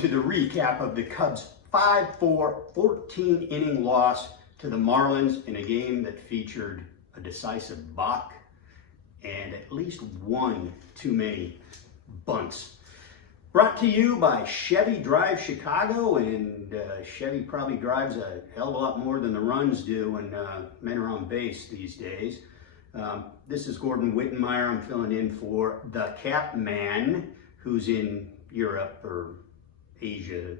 to the recap of the Cubs' 5-4 14-inning loss to the Marlins in a game that featured a decisive balk and at least one too many bunts. Brought to you by Chevy Drive Chicago, and Chevy probably drives a hell of a lot more than the runs do when men are on base these days. This is Gordon Wittenmeyer. I'm filling in for the Cap Man, who's in Europe or Asia,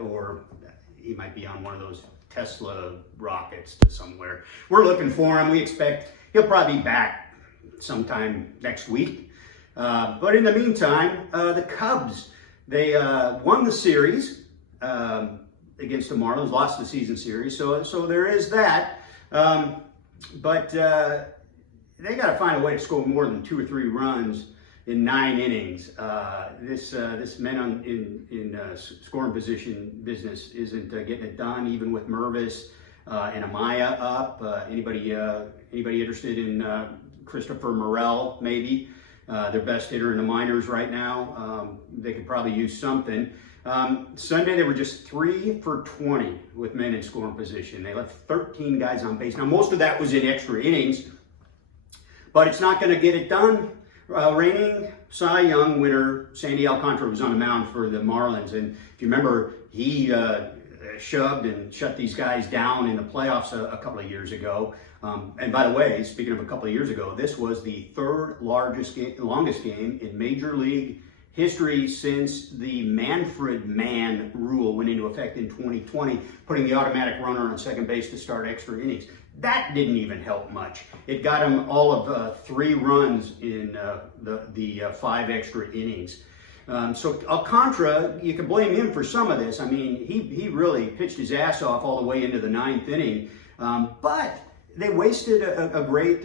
or he might be on one of those Tesla rockets to somewhere. We're looking for him. We expect he'll probably be back sometime next week. But in the meantime, the Cubs, they won the series against the Marlins, lost the season series, so there is that. But they got to find a way to score more than 2 or 3 runs in 9 innings. This men in scoring position business isn't getting it done, even with Mervis and Amaya up. Anybody interested in Christopher Morel, maybe? Their best hitter in the minors right now. They could probably use something. Sunday, they were just 3 for 20 with men in scoring position. They left 13 guys on base. Now, most of that was in extra innings, but it's not going to get it done. Reigning Cy Young winner Sandy Alcantara was on the mound for the Marlins, and if you remember, he shoved and shut these guys down in the playoffs a couple of years ago. And by the way, speaking of a couple of years ago, this was the longest game in Major League history since the Manfred Man rule went into effect in 2020, putting the automatic runner on second base to start extra innings. That didn't even help much. It got him all of 3 runs in the 5 extra innings. So Alcantara, you can blame him for some of this. I mean, he really pitched his ass off all the way into the 9th inning. But they wasted a great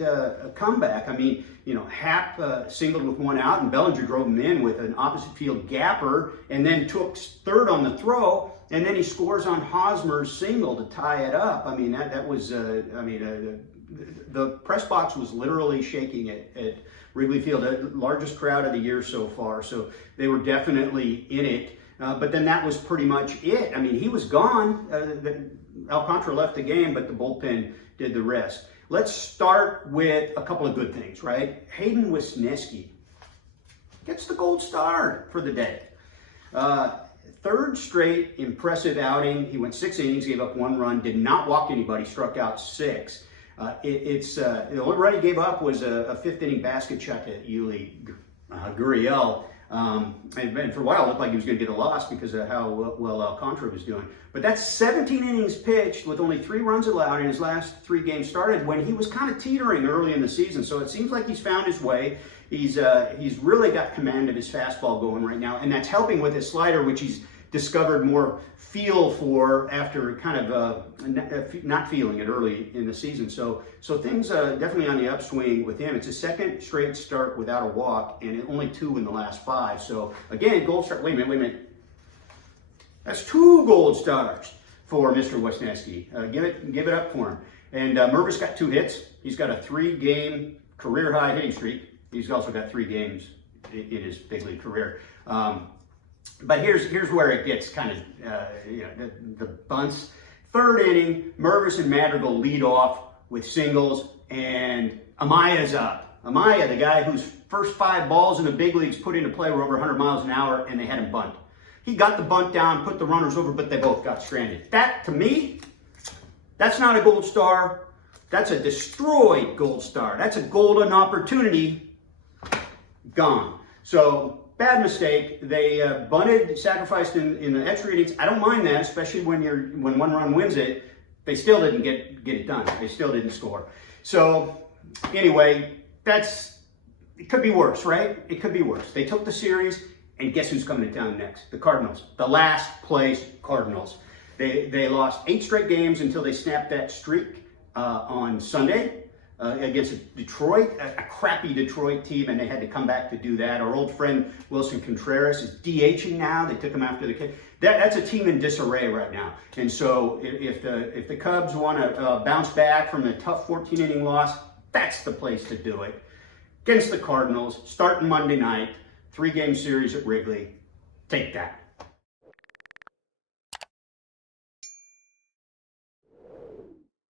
comeback. I mean, you know, Happ singled with 1 out, and Bellinger drove him in with an opposite field gapper, and then took third on the throw, and then he scores on Hosmer's single to tie it up. I mean, that was, the press box was literally shaking at Wrigley Field, the largest crowd of the year so far. So they were definitely in it. But then that was pretty much it. I mean, he was gone. Alcantara left the game, but the bullpen did the rest. Let's start with a couple of good things, right? Hayden Wesneski gets the gold star for the day. 3rd straight impressive outing. He went 6 innings, gave up 1 run, did not walk anybody, struck out 6. The only run he gave up was a 5th inning basket shot to Yuli Gurriel. And for a while, it looked like he was going to get a loss because of how well Alcantara was doing. But that's 17 innings pitched with only 3 runs allowed in his last 3 games started, when he was kind of teetering early in the season. So it seems like he's found his way. He's really got command of his fastball going right now, and that's helping with his slider, which he's discovered more feel for after kind of not feeling it early in the season. So things definitely on the upswing with him. It's a 2nd straight start without a walk, and only 2 in the last 5. So again, gold star. Wait a minute. That's 2 gold stars for Mr. Wesneski. Give it up for him. And Mervis got 2 hits. He's got a 3-game career high hitting streak. He's also got 3 games in his big league career. But here's where it gets kind of, the bunts. 3rd inning, Mervis and Madrigal lead off with singles, and Amaya's up. Amaya, the guy whose first 5 balls in the big leagues put into play were over 100 miles an hour, and they had him bunt. He got the bunt down, put the runners over, but they both got stranded. That, to me, that's not a gold star. That's a destroyed gold star. That's a golden opportunity gone. So, bad mistake. They bunted, sacrificed in the extra innings. I don't mind that, especially when 1 run wins it. They still didn't get it done. They still didn't score. So anyway, it could be worse, right? It could be worse. They took the series, and guess who's coming to town next? The Cardinals, the last place Cardinals. They lost 8 straight games until they snapped that streak on Sunday. Against Detroit, a crappy Detroit team, and they had to come back to do that. Our old friend Wilson Contreras is DHing now. They took him after the kid. That's a team in disarray right now. And so if the Cubs want to bounce back from the tough 14-inning loss, that's the place to do it. Against the Cardinals, starting Monday night, 3-game series at Wrigley. Take that.